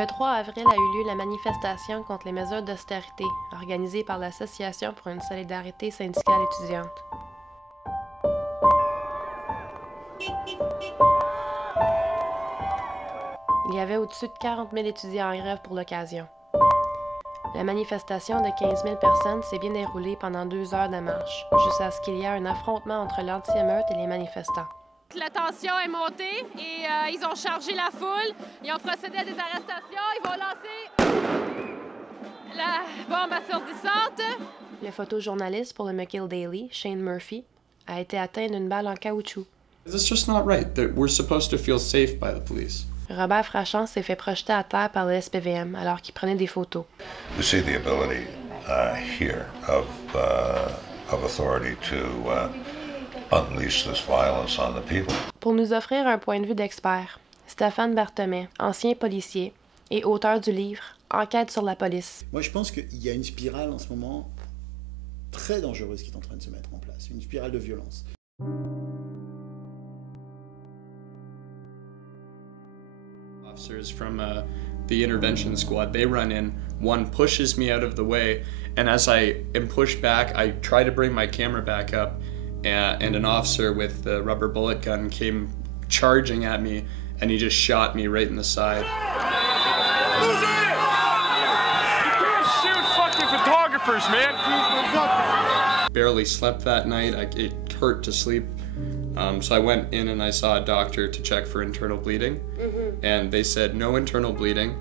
Le 3 avril a eu lieu la manifestation contre les mesures d'austérité, organisée par l'Association pour une solidarité syndicale étudiante. Il y avait au-dessus de 40 000 étudiants en grève pour l'occasion. La manifestation de 15 000 personnes s'est bien déroulée pendant 2 heures de marche, jusqu'à ce qu'il y ait un affrontement entre l'anti-émeute et les manifestants. La tension est montée et ils ont chargé la foule, ils ont procédé à des arrestations, ils vont lancer la bombe assourdissante. Le photojournaliste pour le McGill Daily, Shane Murphy, a été atteint d'une balle en caoutchouc. It's just not right that we're supposed to feel safe by the police. Robert Frachon s'est fait projeter à terre par le SPVM alors qu'il prenait des photos. We see the ability here of authority to unleash this violence on the people. Pour nous offrir un point de vue d'expert, Stéphane Berthemet, ancien policier et auteur du livre Enquête sur la police. Moi, je pense qu'il y a une spirale en ce moment très dangereuse qui est en train de se mettre en place, une spirale de violence. Officers from the intervention squad, they run in, one pushes me out of the way, and as I am pushed back, I try to bring my camera back up, and an officer with the rubber bullet gun came charging at me, and he just shot me right in the side. You can't shoot fucking photographers, man! Barely slept that night. It hurt to sleep. So I went in and I saw a doctor to check for internal bleeding, and they said no internal bleeding,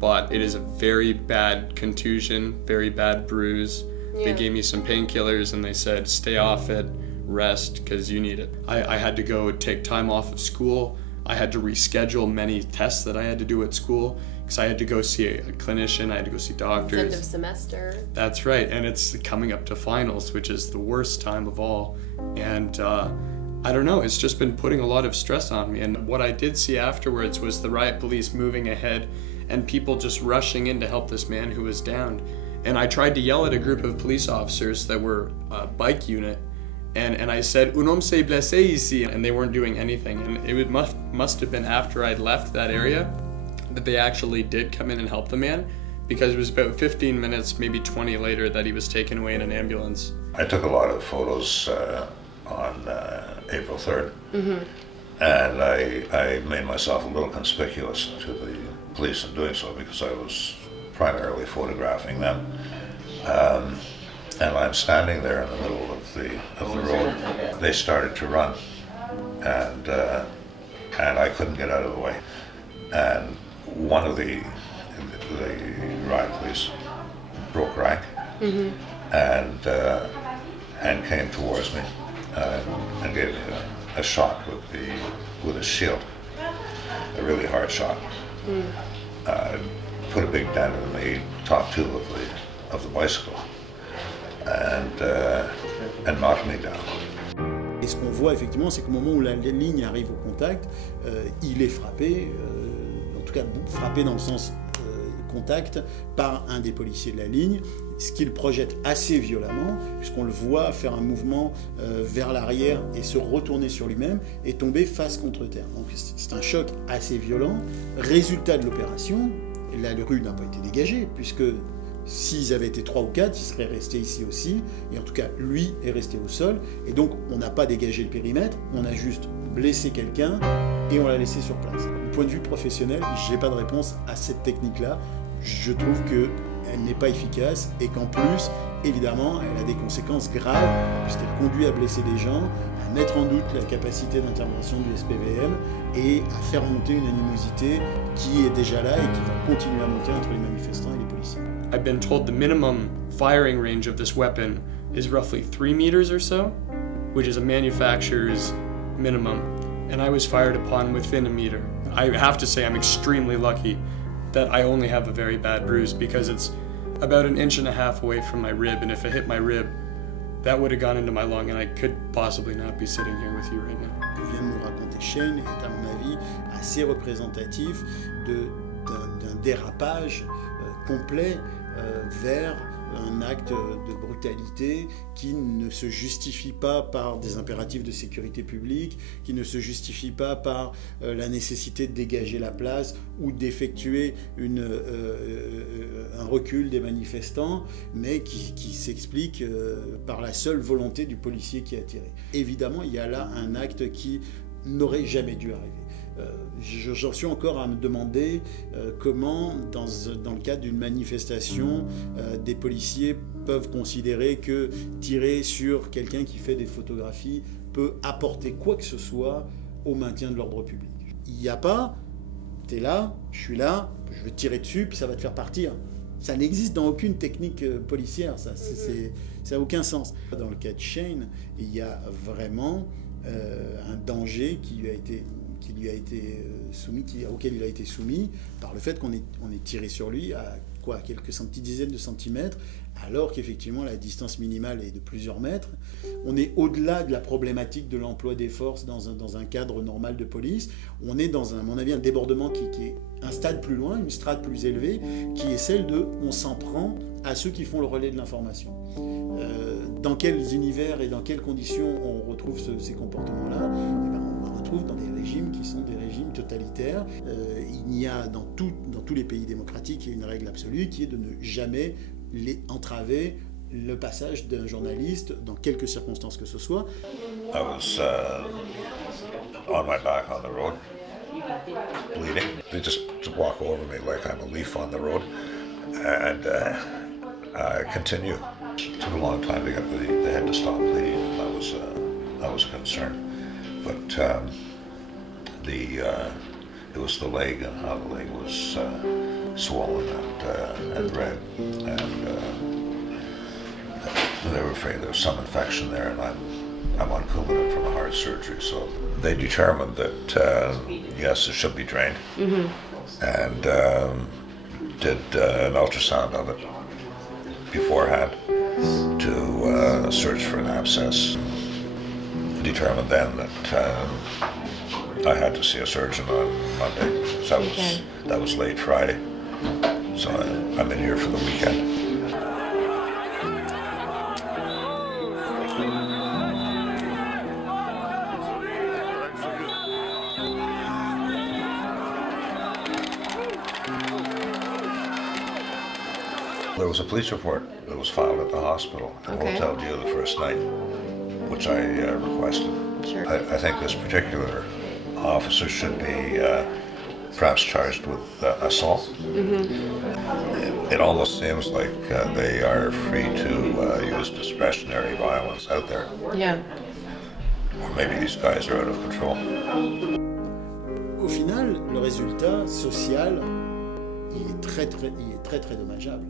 but it is a very bad contusion, very bad bruise. Yeah. They gave me some painkillers and they said stay off it, rest, because you need it. I had to go take time off of school. I had to reschedule many tests that I had to do at school because I had to go see a clinician, I had to go see doctors. End of semester. That's right, and it's coming up to finals, which is the worst time of all. And I don't know, it's just been putting a lot of stress on me. And what I did see afterwards was the riot police moving ahead and people just rushing in to help this man who was downed. And I tried to yell at a group of police officers that were a bike unit, and I said, "Un homme s'est blessé ici," and they weren't doing anything. And it must have been after I'd left that area that they actually did come in and help the man, because it was about 15 minutes, maybe 20 later, that he was taken away in an ambulance. I took a lot of photos on April 3rd, and I made myself a little conspicuous to the police in doing so because I was primarily photographing them. And I'm standing there in the middle of the road. They started to run, and I couldn't get out of the way. And one of the riot police broke rank and came towards me and gave me a shot with a shield, a really hard shot. Put a big dent in the top two of the bicycle and knocked me down. Et ce qu'on voit effectivement, c'est qu'au moment où la ligne arrive au contact, il est frappé, en tout cas frappé dans le sens contact, par un des policiers de la ligne, ce qui le projette assez violemment, puisqu'on le voit faire un mouvement vers l'arrière et se retourner sur lui-même et tomber face contre terre. Donc c'est un choc assez violent. Résultat de l'opération, la rue n'a pas été dégagée, puisque s'ils avaient été 3 ou 4, ils seraient restés ici aussi, et en tout cas, lui est resté au sol, et donc on n'a pas dégagé le périmètre, on a juste blessé quelqu'un, et on l'a laissé sur place. Du point de vue professionnel, je n'ai pas de réponse à cette technique-là. Je trouve qu'elle n'est pas efficace, et qu'en plus, évidemment, elle a des conséquences graves, puisqu'elle conduit à blesser des gens, à mettre en doute la capacité d'intervention du SPVM, et à faire monter une animosité qui est déjà là, et qui va continuer à monter entre les manifestants et les policiers. I've been told the minimum firing range of this weapon is roughly 3 meters or so, which is a manufacturer's minimum, and I was fired upon within a meter. I have to say I'm extremely lucky that I only have a very bad bruise, because it's about 1.5 inches away from my rib, and if it hit my rib, that would have gone into my lung, and I could possibly not be sitting here with you right now. Ce que vient de nous raconter Shane est à mon avis assez représentatif d'un dérapage complet vers un acte de brutalité qui ne se justifie pas par des impératifs de sécurité publique, qui ne se justifie pas par la nécessité de dégager la place ou d'effectuer un recul des manifestants, mais qui s'explique par la seule volonté du policier qui a tiré. Évidemment, il y a là un acte qui n'aurait jamais dû arriver. J'en suis encore à me demander comment, dans le cadre d'une manifestation, des policiers peuvent considérer que tirer sur quelqu'un qui fait des photographies peut apporter quoi que ce soit au maintien de l'ordre public. Il n'y a pas, t'es là, je suis là, je vais tirer dessus, puis ça va te faire partir. Ça n'existe dans aucune technique policière, ça n'a aucun sens. Dans le cas de Shane, il y a vraiment un danger auquel il a été soumis par le fait qu'on ait tiré sur lui à quelques petites dizaines de centimètres, alors qu'effectivement la distance minimale est de plusieurs mètres. On est au-delà de la problématique de l'emploi des forces dans un cadre normal de police. On est dans, à mon avis, un débordement qui est un stade plus loin, une strate plus élevée, qui est celle de on s'en prend à ceux qui font le relais de l'information. Dans quels univers et dans quelles conditions on retrouve ces comportements-là? On le retrouve dans des régimes qui sont des régimes totalitaires. Il y a dans tous les pays démocratiques une règle absolue qui est de ne jamais entraver le passage d'un journaliste dans quelque circonstance que ce soit. I was on my back on the road, bleeding. They just walk over me like I'm a leaf on the road, and I continue. It took a long time to get the head to stop bleeding. I was concerned, but it was the leg and how the leg was swollen and red, and they were afraid there was some infection there, and I'm on Coumadin from a heart surgery, so they determined that yes, it should be drained, and did an ultrasound of it beforehand to search for an abscess. Determined then that I had to see a surgeon on Monday. So that was late Friday. So I'm in here for the weekend. There was a police report that was filed at the hospital in Hotel Dieu the first night, which I requested. Sure. I think this particular officer should be perhaps charged with assault. It almost seems like they are free to use discretionary violence out there. Yeah. Or maybe these guys are out of control. Au final, le résultat social, il est très dommageable.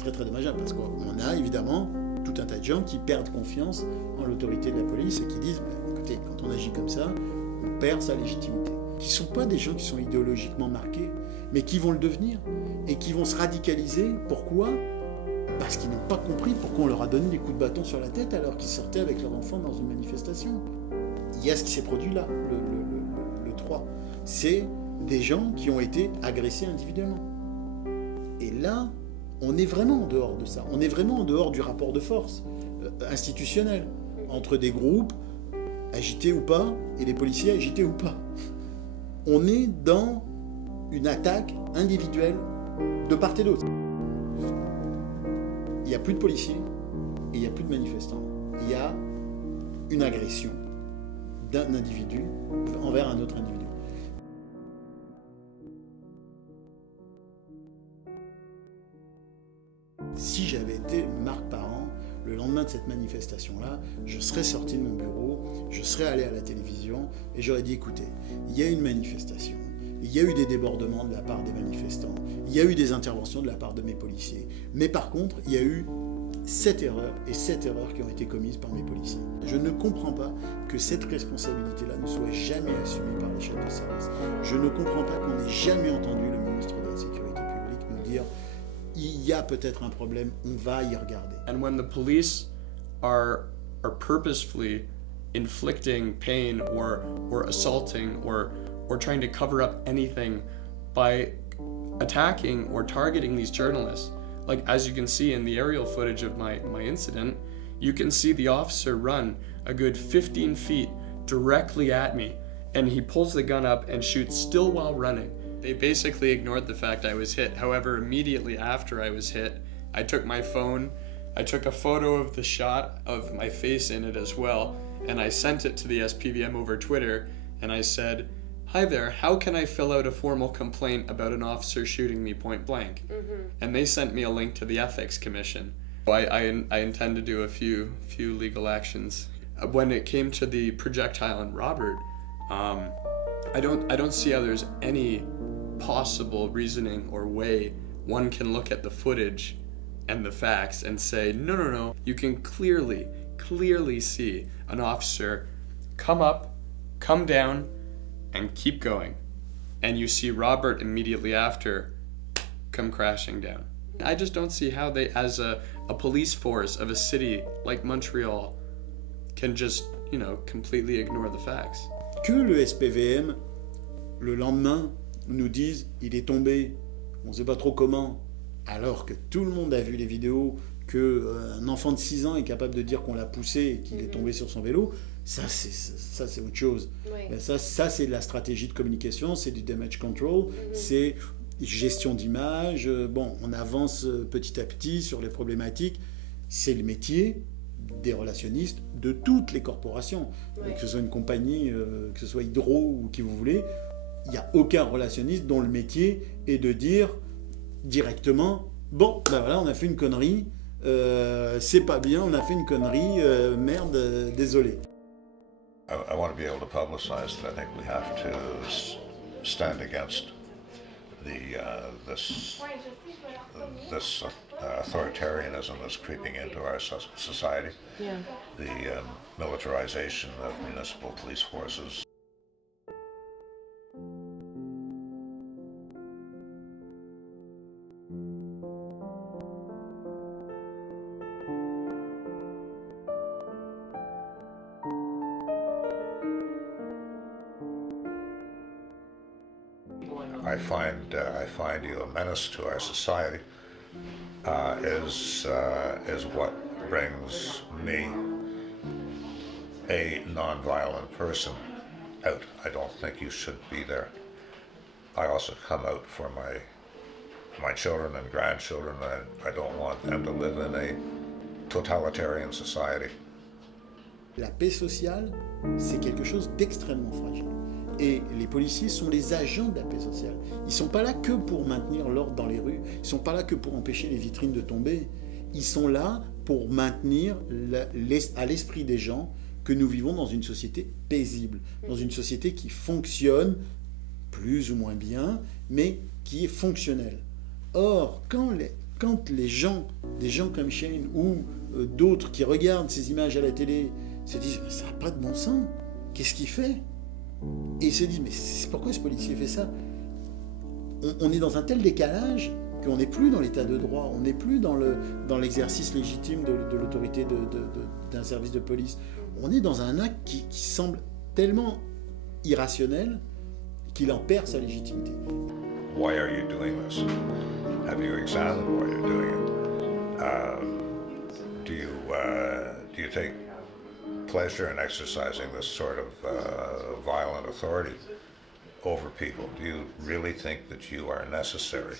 Il est très dommageable parce qu'on a évidemment tout un tas de gens qui perdent confiance en l'autorité de la police et qui disent écoutez, quand on agit comme ça, on perd sa légitimité. Qui ne sont pas des gens qui sont idéologiquement marqués, mais qui vont le devenir et qui vont se radicaliser. Pourquoi ? Parce qu'ils n'ont pas compris pourquoi on leur a donné des coups de bâton sur la tête alors qu'ils sortaient avec leur enfant dans une manifestation. Il y a ce qui s'est produit là, le 3. C'est des gens qui ont été agressés individuellement. Et là, on est vraiment en dehors de ça. On est vraiment en dehors du rapport de force institutionnel entre des groupes agités ou pas et les policiers agités ou pas. On est dans une attaque individuelle de part et d'autre. Il n'y a plus de policiers et il n'y a plus de manifestants. Il y a une agression d'un individu envers un autre individu. Si j'avais été Marc Parent, le lendemain de cette manifestation-là, je serais sorti de mon bureau, je serais allé à la télévision et j'aurais dit, écoutez, il y a une manifestation, il y a eu des débordements de la part des manifestants, il y a eu des interventions de la part de mes policiers, mais par contre, il y a eu 7 erreurs qui ont été commises par mes policiers. Je ne comprends pas que cette responsabilité-là ne soit jamais assumée par les chefs de service. Je ne comprends pas qu'on n'ait jamais entendu le ministre de la Sécurité publique nous dire il y a peut-être un problème, on va y regarder. And when the police are purposefully inflicting pain or assaulting or trying to cover up anything by attacking or targeting these journalists, Like, as you can see in the aerial footage of my incident, you can see the officer run a good 15 feet directly at me, and he pulls the gun up and shoots still while running. They basically ignored the fact I was hit. However, immediately after I was hit, I took my phone, I took a photo of the shot of my face in it as well, and I sent it to the SPVM over Twitter, and I said, "Hi there, how can I fill out a formal complaint about an officer shooting me point blank?" And they sent me a link to the Ethics Commission. I intend to do a few legal actions. When it came to the projectile and Robert, I don't see how there's any possible reasoning or way one can look at the footage and the facts and say, no, you can clearly see an officer come up, come down, and keep going. And you see Robert immediately after come crashing down. I just don't see how they, as a police force of a city like Montreal, can just, completely ignore the facts. Que le SPVM, le lendemain, nous dise il est tombé, on ne sait pas trop comment, alors que tout le monde a vu les vidéos, qu'un enfant de 6 ans est capable de dire qu'on l'a poussé et qu'il est tombé sur son vélo, ça c'est autre chose. Oui. Ça c'est de la stratégie de communication, c'est du damage control, c'est gestion d'image. Bon, on avance petit à petit sur les problématiques. C'est le métier des relationnistes de toutes les corporations, que ce soit une compagnie, que ce soit Hydro ou qui vous voulez. Il n'y a aucun relationniste dont le métier est de dire directement bon, ben voilà, on a fait une connerie, c'est pas bien, on a fait une connerie, merde, désolé. I want to be able to publicize that. I think we have to stand against this authoritarianism that's creeping into our society. Yeah. The militarization of municipal police forces. I find you a menace to our society. Is what brings me, a non-violent person, out. I don't think you should be there. I also come out for my children and grandchildren, and I don't want them to live in a totalitarian society. La paix sociale, c'est quelque chose d'extrêmement fragile. Et les policiers sont les agents de la paix sociale. Ils ne sont pas là que pour maintenir l'ordre dans les rues. Ils ne sont pas là que pour empêcher les vitrines de tomber. Ils sont là pour maintenir à l'esprit des gens que nous vivons dans une société paisible, dans une société qui fonctionne plus ou moins bien, mais qui est fonctionnelle. Or, quand les gens, des gens comme Shane ou d'autres qui regardent ces images à la télé, se disent « ça n'a pas de bon sens, qu'est-ce qu'il fait ?» Et ils se disent, mais pourquoi ce policier fait ça? On est dans un tel décalage qu'on n'est plus dans l'état de droit, on n'est plus dans l'exercice légitime de l'autorité d'un service de police. On est dans un acte qui semble tellement irrationnel qu'il en perd sa légitimité. Why are you doing this? Have you examined why you're doing it? Do you take pleasure in exercising this sort of violent authority over people? Do you really think that you are necessary?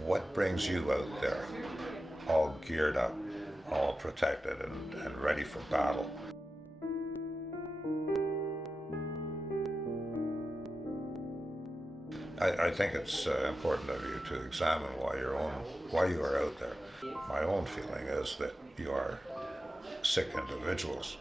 What brings you out there, all geared up, all protected and ready for battle? I think it's important of you to examine why you are out there. My own feeling is that you are sick individuals.